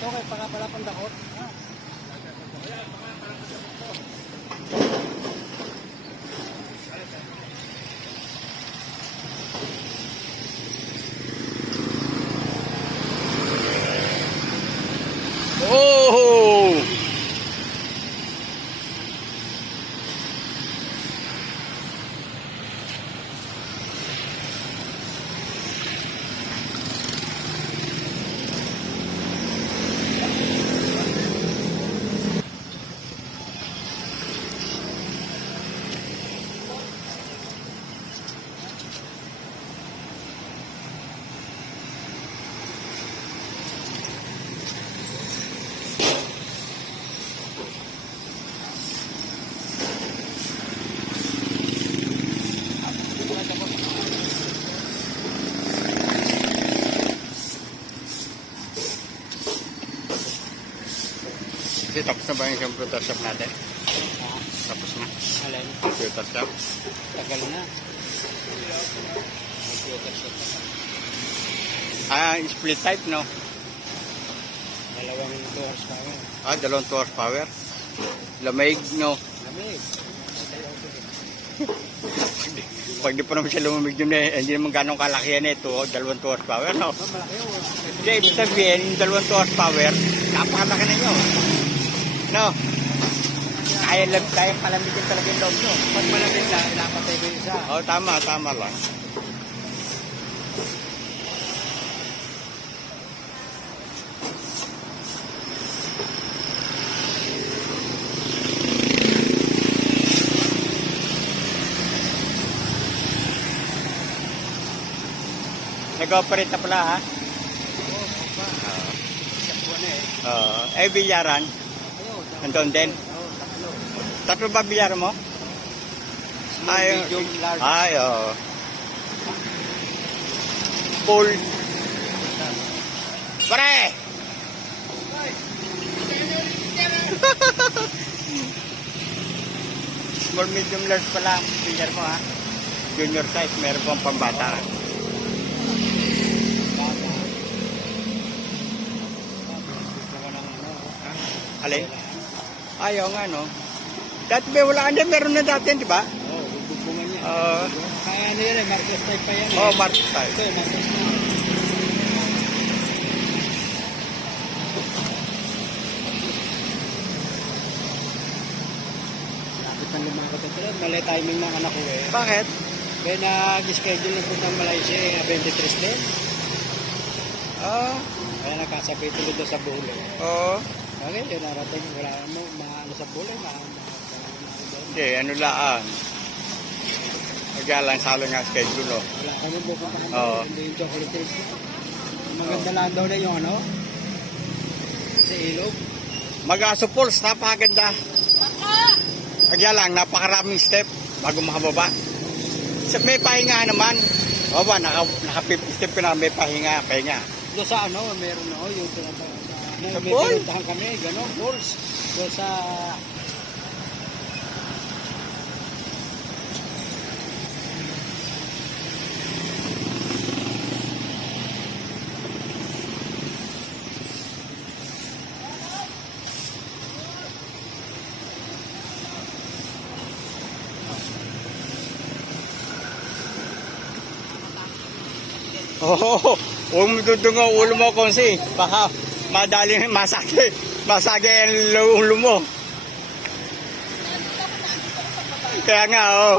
Ito kay pala pandakot. Oh! Kasi tapos na ba yung computer shop natin? Tapos na. Alin? Computer shop. Tagal na. Computer shop na. Ah, split type, no? Dalawang 2 horsepower. Ah, 2 horsepower. Lamig, no? Lamig. Pag di pa naman siya lumamig dun eh, hindi naman ganong kalaki yan eh, 2 horsepower, no? Malaki yun. Hindi, ibig sabihin, yung 2 horsepower, napakalaki na nyo. No? Kaya palamigin talaga yung loob nyo. Pag malamig na, inapatay ko yung isa. Oh, tama lang. Nag-operate na pala, ha? Oo, pa. Sakwa na eh. Bilyaran. Nandun din. Oo, tatlo. Tatlo ba bilyar mo? Small, medium, large. Ay, oo. Full. Pare! Small, medium, large pala ang bilyar mo, ha? Junior size, meron pang pambata. Alin? Ayaw nga, no? Dati ba wala ka dyan? Meron na dati yan, di ba? Oo, bugbungan niya. Oo. Kaya ano yan eh, Marcos type pa yan eh. Oh, Mark type. Ito, Marcos na. Lapit ng lumakot ito lang. Mali timing ng anak ko eh. Bakit? Kaya nag-schedule na puntang Malaysia eh, 23 din. Oo. Kaya nakasabay tuloy doon sa bulo. Oo. Okay, yun narating. Wala mo, maano sa bulo, Hindi, ano lang. Kaya lang salo nga schedule, oh. wala kami pupunta kami. Oo. Hindi yung chocolate hills. Maganda lang daw na yung ano. Sa ilog. Mag-aso pulse, napakaganda. Kaya lang, napakaraming step bago makababa. May pahinga naman. O ba, naka-50 step ka na, may pahinga. Doon sa ano, meron na yung tinatawag sa Sa may pool? pinuntahan kami, gano'n, balls. Doon sa Oo, huwag mo dudungo ulo mo konsi. Baka madaling masage ang ulo mo. Kaya nga, oh.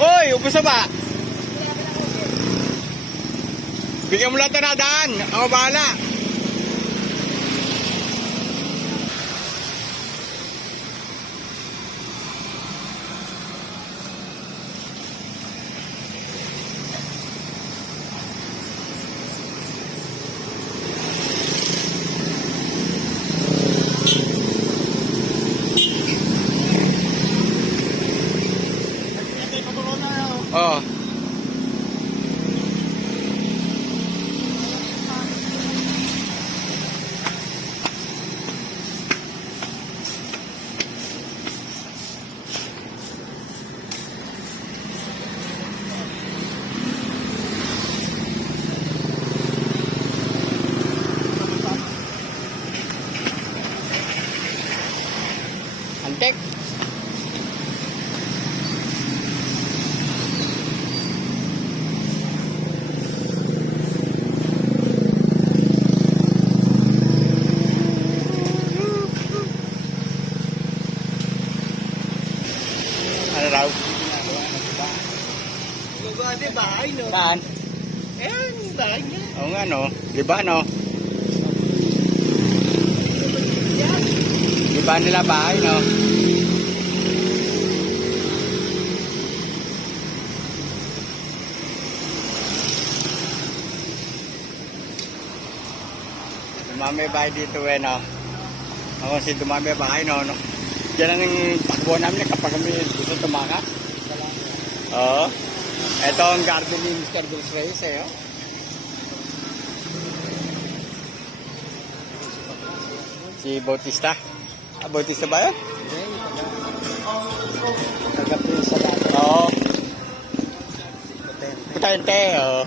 Hoy, ubos na ba? Bigyan mo lang na daan. Ako bahala. Oh. Oo nga, no? Di ba, no? Di ba nila bahay, no? Dumami bahay dito, eh, no? Ako si dumami bahay, no? Diyan ang takbo namin kapag kami gusto tumakas. Oo. Ito ang garden ni Mr. Dulce Reyes, eh, oh. Si Bautista. Ah, Bautista ba yun? Taga-prisa lang. Oo. Potente. Potente, oo.